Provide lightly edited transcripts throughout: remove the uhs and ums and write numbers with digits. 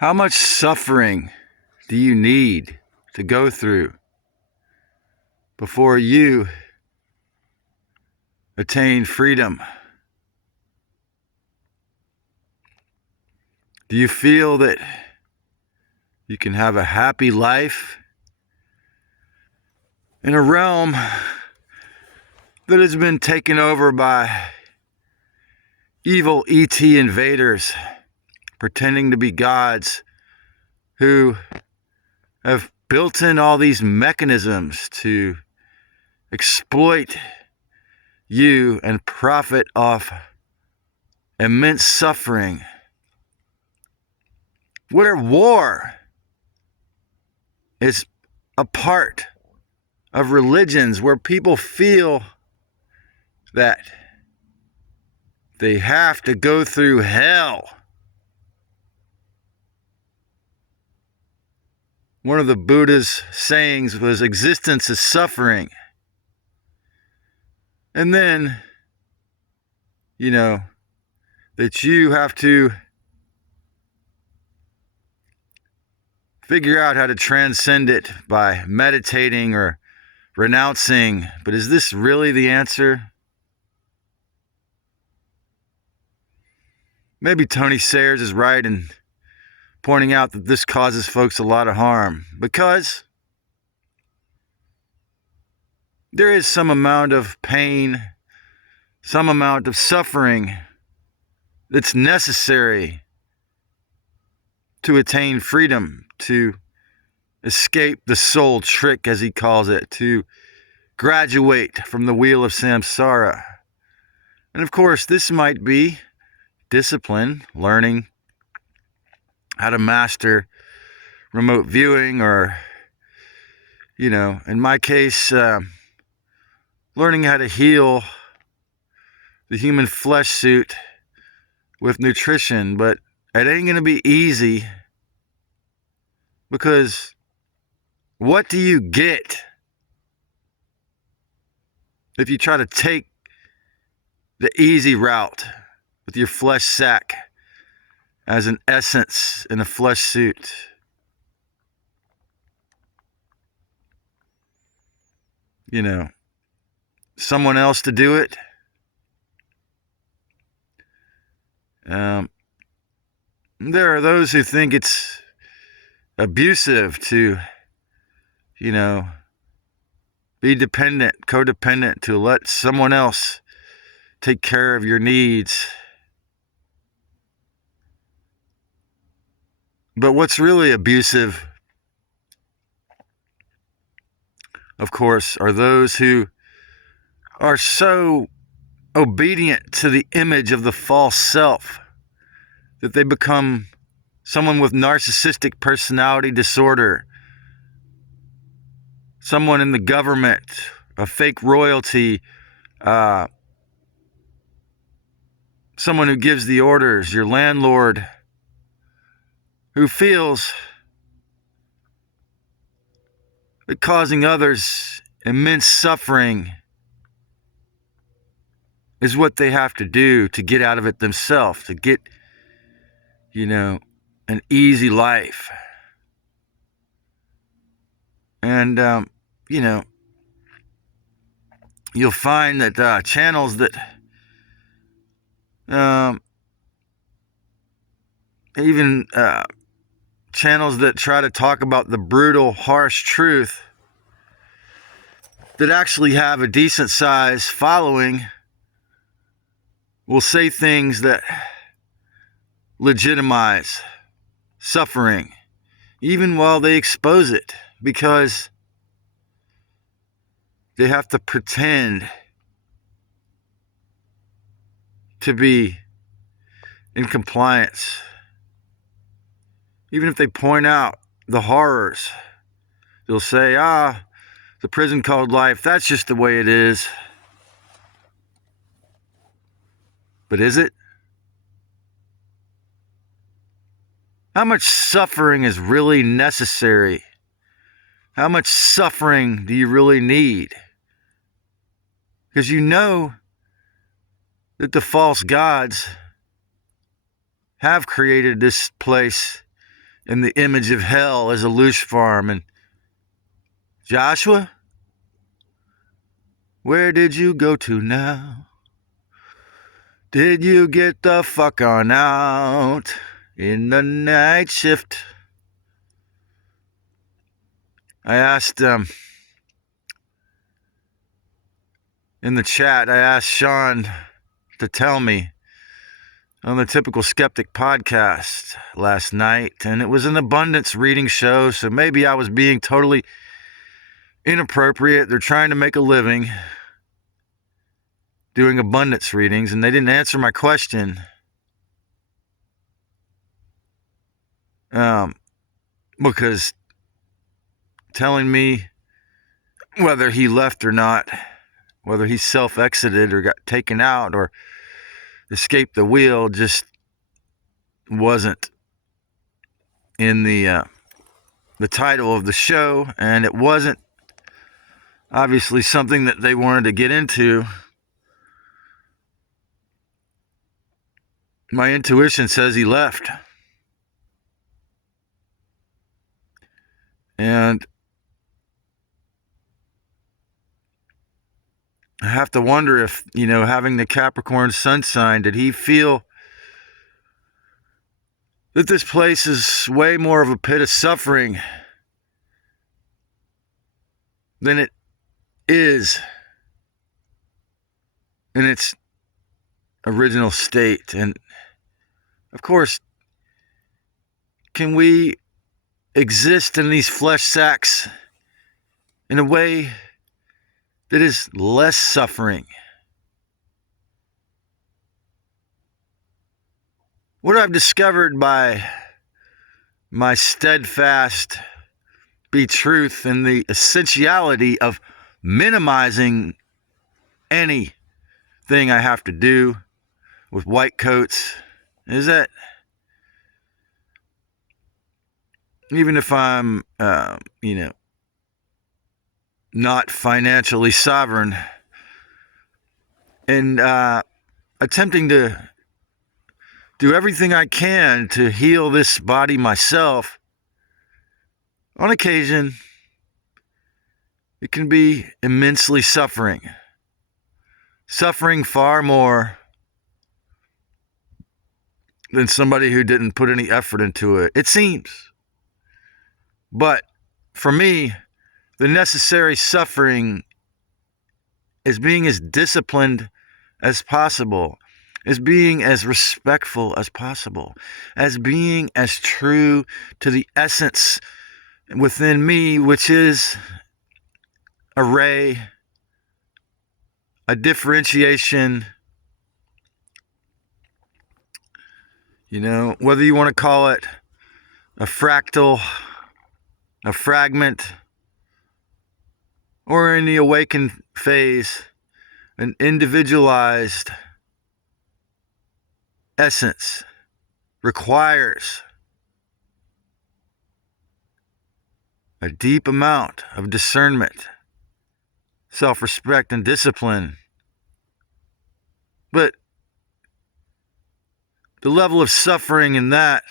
How much suffering do you need to go through before you attain freedom? Do you feel that you can have a happy life in a realm that has been taken over by evil ET invaders pretending to be gods who have built in all these mechanisms to exploit you and profit off immense suffering? Where war is a part of religions where people feel that they have to go through hell. One of the Buddha's sayings was, existence is suffering. And then, that you have to figure out how to transcend it by meditating or renouncing. But is this really the answer? Maybe Tony Sayers is right in pointing out that this causes folks a lot of harm, because there is some amount of pain, some amount of suffering that's necessary to attain freedom, to escape the soul trick, as he calls it, to graduate from the wheel of samsara. And of course, this might be discipline, learning how to master remote viewing, or, in my case, learning how to heal the human flesh suit with nutrition. But it ain't going to be easy, because what do you get if you try to take the easy route with your flesh sack as an essence in a flesh suit? Someone else to do it. There are those who think it's abusive to, be dependent, codependent, to let someone else take care of your needs. But what's really abusive, of course, are those who are so obedient to the image of the false self that they become someone with narcissistic personality disorder, someone in the government, a fake royalty, someone who gives the orders, your landlord, who feels that causing others immense suffering is what they have to do to get out of it themselves, to get, an easy life. And, you'll find that channels that channels that try to talk about the brutal, harsh truth, that actually have a decent size following, will say things that legitimize suffering, even while they expose it, because they have to pretend to be in compliance. Even if they point out the horrors, they'll say, the prison called life, that's just the way it is. But is it? How much suffering is really necessary? How much suffering do you really need? Because that the false gods have created this place and the image of hell as a loose farm. And Joshua, where did you go to now? Did you get the fuck on out in the night shift? I asked in the chat, I asked Sean to tell me on the Typical Skeptic podcast last night, and it was an abundance reading show, so maybe I was being totally inappropriate. They're trying to make a living doing abundance readings, and they didn't answer my question. Because telling me whether he left or not, whether he self-exited or got taken out or escaped the wheel, just wasn't in the title of the show, and it wasn't obviously something that they wanted to get into. My intuition says he left. And I have to wonder if, having the Capricorn sun sign, did he feel that this place is way more of a pit of suffering than it is in its original state? And of course, can we exist in these flesh sacks in a way that is less suffering? What I've discovered by my steadfast be truth and the essentiality of minimizing anything I have to do with white coats is that even if I'm, not financially sovereign and attempting to do everything I can to heal this body myself, on occasion, it can be immensely suffering. Suffering far more than somebody who didn't put any effort into it, it seems. But for me, the necessary suffering is being as disciplined as possible, as being as respectful as possible, as being as true to the essence within me, which is a ray, a differentiation, whether you want to call it a fractal, a fragment, or in the awakened phase, an individualized essence requires a deep amount of discernment, self-respect, and discipline. But the level of suffering in that,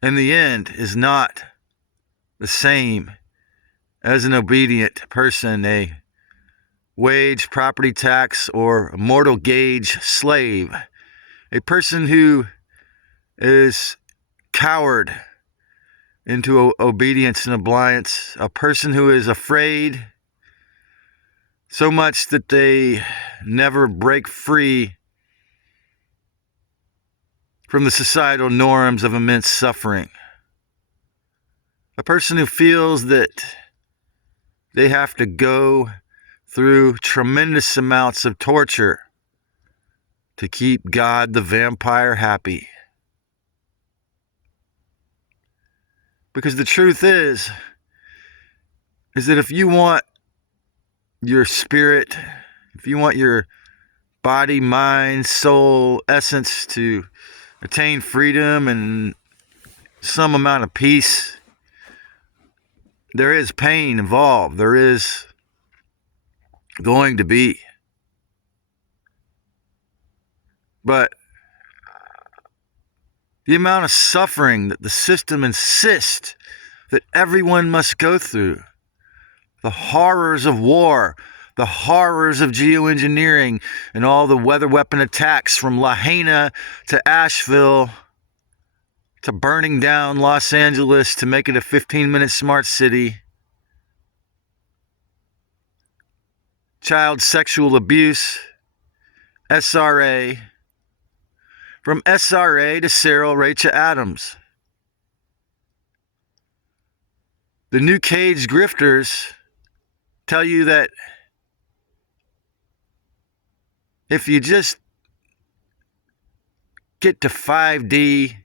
in the end, is not the same as an obedient person, a wage, property tax, or mortal gauge slave, a person who is coward into obedience and obedience, a person who is afraid so much that they never break free from the societal norms of immense suffering, a person who feels that they have to go through tremendous amounts of torture to keep God the vampire happy. Because the truth is that if you want your spirit, if you want your body, mind, soul, essence to attain freedom and some amount of peace, there is pain involved. There is going to be. But The amount of suffering that the system insists that everyone must go through. The horrors of war, the horrors of geoengineering, and all the weather weapon attacks from Lahaina to Asheville to burning down Los Angeles to make it a 15-minute smart city. Child sexual abuse, SRA. From SRA to Cyril Rachel Adams. The new cage grifters tell you that if you just get to 5D,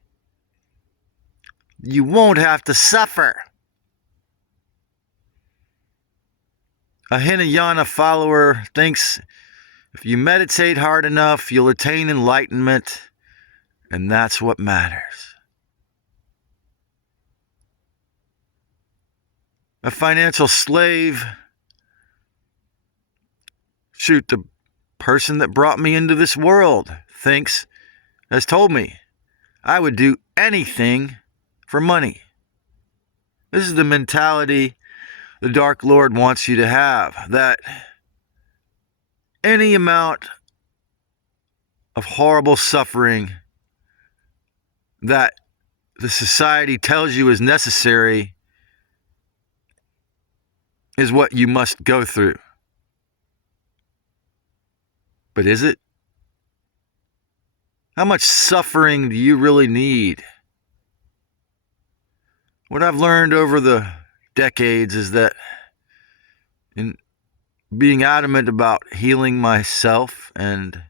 you won't have to suffer. A Hinayana follower thinks if you meditate hard enough, you'll attain enlightenment, and that's what matters. A financial slave, shoot, the person that brought me into this world has told me I would do anything for money. This is the mentality the Dark Lord wants you to have, that any amount of horrible suffering that the society tells you is necessary is what you must go through. But is it? How much suffering do you really need? What I've learned over the decades is that in being adamant about healing myself, and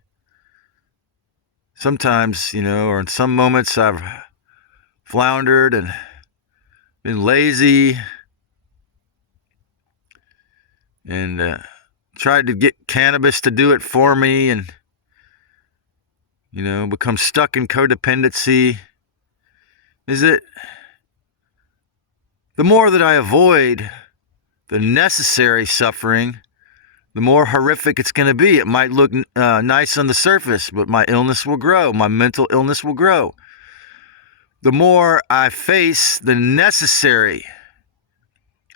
sometimes, or in some moments I've floundered and been lazy and tried to get cannabis to do it for me and, become stuck in codependency, is that the more that I avoid the necessary suffering, the more horrific it's going to be. It might look nice on the surface, but my illness will grow. My mental illness will grow. The more I face the necessary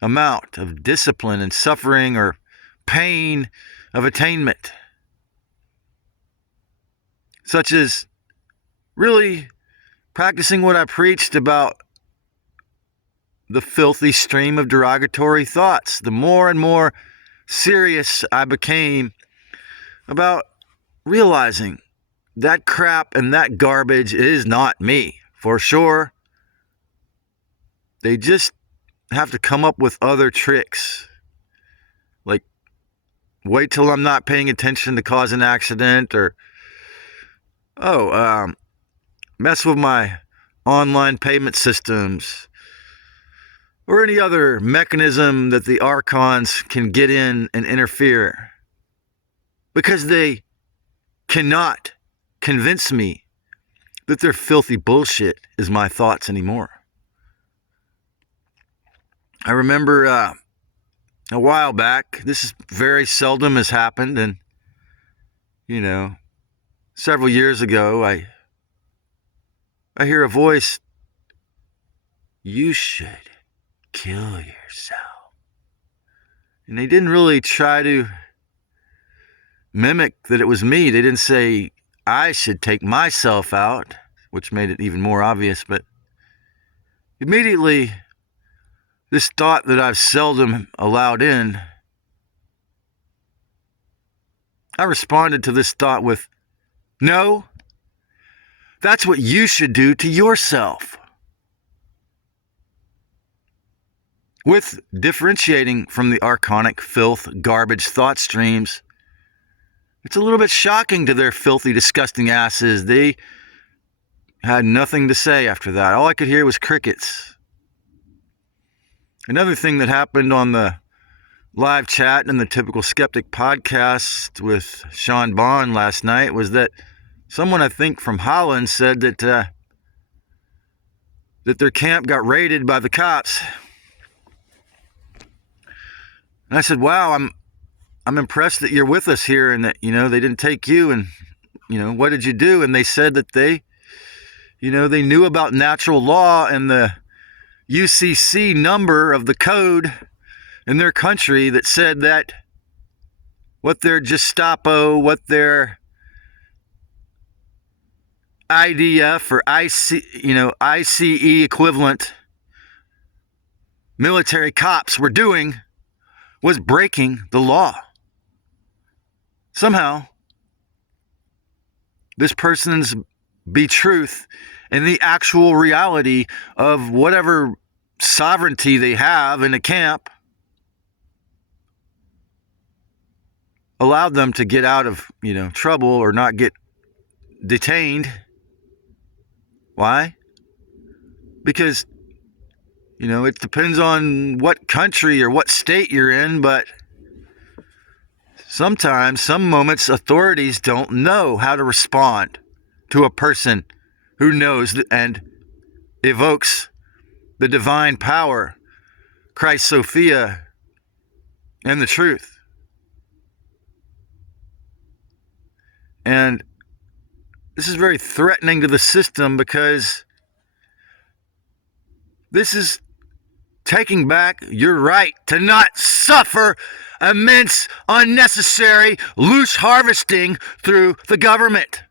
amount of discipline and suffering or pain of attainment, such as really practicing what I preached about the filthy stream of derogatory thoughts, the more and more serious I became about realizing that crap and that garbage is not me, for sure. They just have to come up with other tricks. Like, wait till I'm not paying attention to cause an accident, or, mess with my online payment systems, or any other mechanism that the archons can get in and interfere, because they cannot convince me that their filthy bullshit is my thoughts anymore. I remember a while back, this is very seldom has happened, and several years ago I hear a voice, "You should kill yourself." And they didn't really try to mimic that it was me. They didn't say I should take myself out, which made it even more obvious, but immediately this thought that I've seldom allowed in, I responded to this thought with, "No, that's what you should do to yourself." With differentiating from the archonic filth, garbage thought streams, it's a little bit shocking to their filthy, disgusting asses. They had nothing to say after that. All I could hear was crickets. Another thing that happened on the live chat and the Typical Skeptic podcast with Sean Bond last night was that someone, I think from Holland, said that their camp got raided by the cops. And I said, "Wow, I'm impressed that you're with us here, and that they didn't take you, and what did you do?" And they said that they They knew about natural law and the UCC number of the code in their country that said that what their Gestapo, what their IDF or ICE equivalent military cops were doing was breaking the law. Somehow, this person's truth and the actual reality of whatever sovereignty they have in a camp allowed them to get out of, trouble or not get detained. Why? Because, it depends on what country or what state you're in, but sometimes, some moments, authorities don't know how to respond to a person who knows and evokes the divine power, Christ Sophia, and the truth. And this is very threatening to the system because this is taking back your right to not suffer immense, unnecessary, loose harvesting through the government.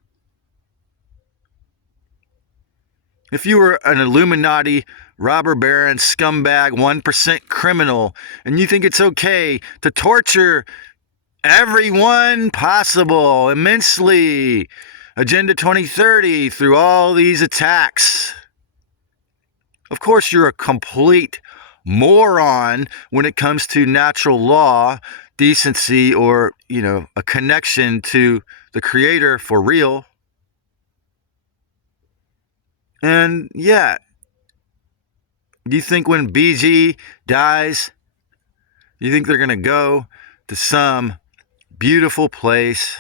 If you were an Illuminati, robber baron, scumbag, 1% criminal, and you think it's okay to torture everyone possible immensely, Agenda 2030, through all these attacks, of course you're a complete moron when it comes to natural law, decency, or, a connection to the Creator for real. And yeah, do you think when BG dies, you think they're going to go to some beautiful place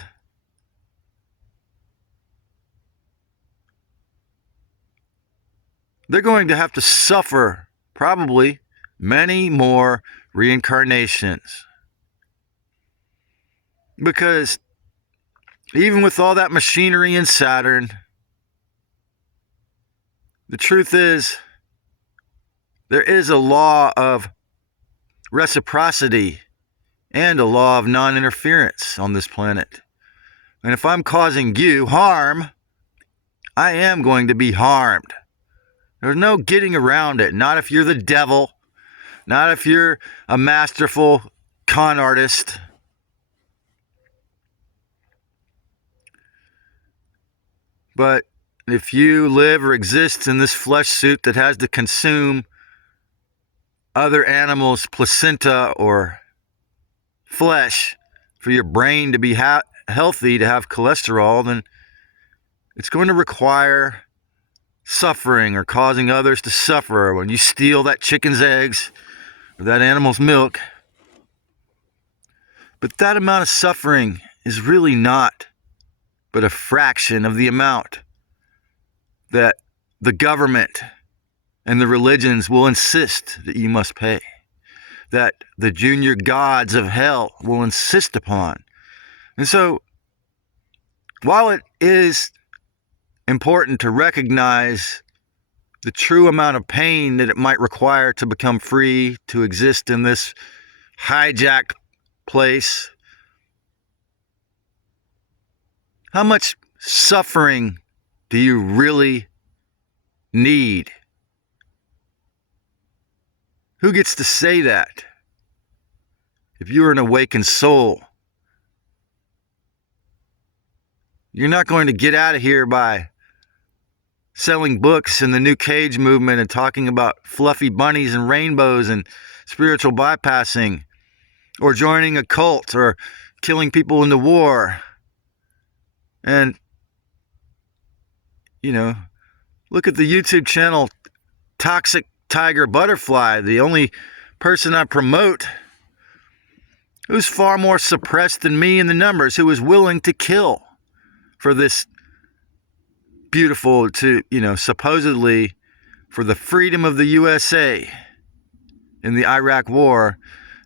they're going to have to suffer probably many more reincarnations? Because even with all that machinery in Saturn, the truth is, there is a law of reciprocity and a law of non-interference on this planet. And if I'm causing you harm, I am going to be harmed. There's no getting around it. Not if you're the devil. Not if you're a masterful con artist. But if you live or exist in this flesh suit that has to consume other animals' placenta or flesh for your brain to be healthy, to have cholesterol, then it's going to require suffering or causing others to suffer. When you steal that chicken's eggs or that animal's milk. But that amount of suffering is really not but a fraction of the amount that the government and the religions will insist that you must pay, that the junior gods of hell will insist upon. And so, while it is important to recognize the true amount of pain that it might require to become free, to exist in this hijacked place, how much suffering do you really need? Who gets to say that? If you're an awakened soul, you're not going to get out of here by selling books in the New Cage movement and talking about fluffy bunnies and rainbows and spiritual bypassing, or joining a cult, or killing people in the war. And, look at the YouTube channel Toxic Tiger Butterfly, the only person I promote who's far more suppressed than me in the numbers, who is willing to kill for this beautiful, supposedly for the freedom of the USA in the Iraq War.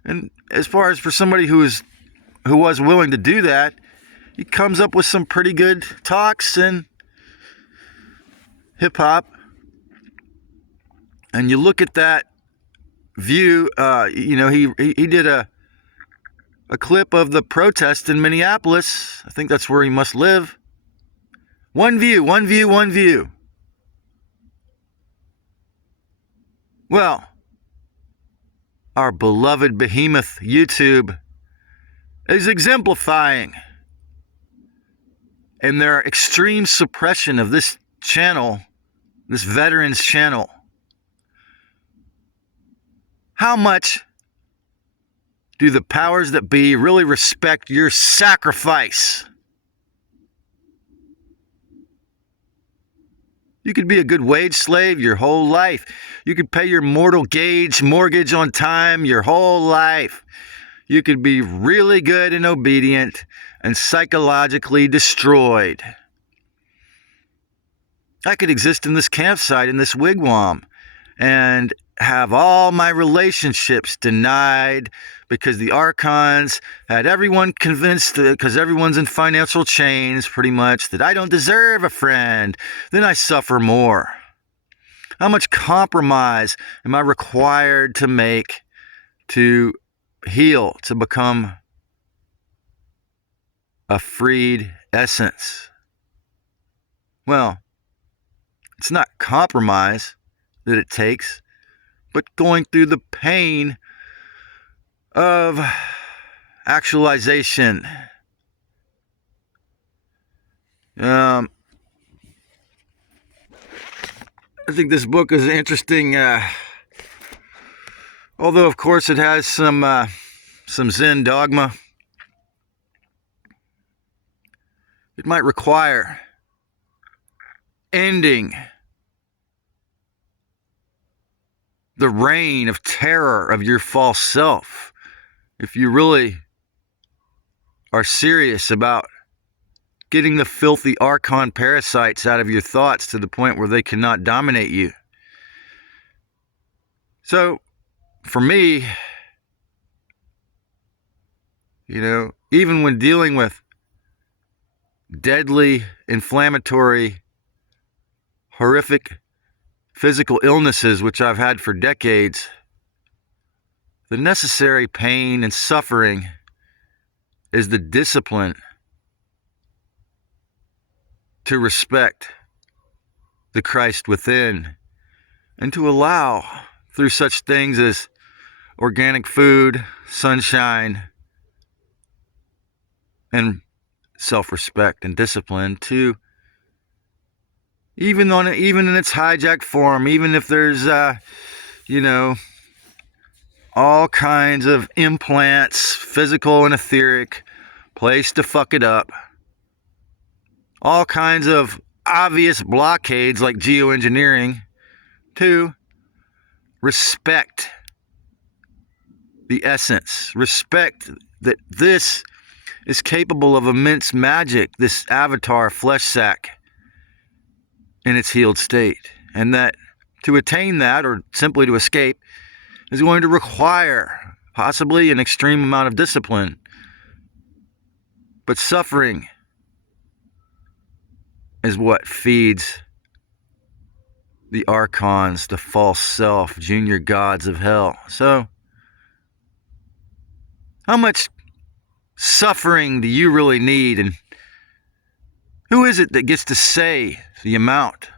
And as far as for somebody who was willing to do that, he comes up with some pretty good talks, and hip hop, and you look at that view, he did a clip of the protest in Minneapolis. I think that's where he must live. One view, one view, one view. Well, our beloved behemoth YouTube is exemplifying in their extreme suppression of this channel, this veterans channel. How much do the powers that be really respect your sacrifice? You could be a good wage slave your whole life. You could pay your mortgage on time your whole life. You could be really good and obedient and psychologically destroyed. I could exist in this campsite, in this wigwam, and have all my relationships denied because the archons had everyone convinced, because everyone's in financial chains pretty much, that I don't deserve a friend. Then I suffer more. How much compromise am I required to make to heal, to become a freed essence? Well, it's not compromise that it takes, but going through the pain of actualization. I think this book is interesting, although of course it has some Zen dogma. It might require ending the reign of terror of your false self if you really are serious about getting the filthy archon parasites out of your thoughts to the point where they cannot dominate you. So, for me, even when dealing with deadly, inflammatory, horrific physical illnesses, which I've had for decades, the necessary pain and suffering is the discipline to respect the Christ within and to allow, through such things as organic food, sunshine, and self-respect and discipline, to even in its hijacked form, even if there's all kinds of implants, physical and etheric, placed to fuck it up, all kinds of obvious blockades like geoengineering, to respect the essence, respect that this is capable of immense magic, this avatar flesh sack in its healed state, and that to attain that, or simply to escape, is going to require possibly an extreme amount of discipline. But suffering is what feeds the archons, the false self, junior gods of hell. So, how much suffering do you really need, and who is it that gets to say the amount?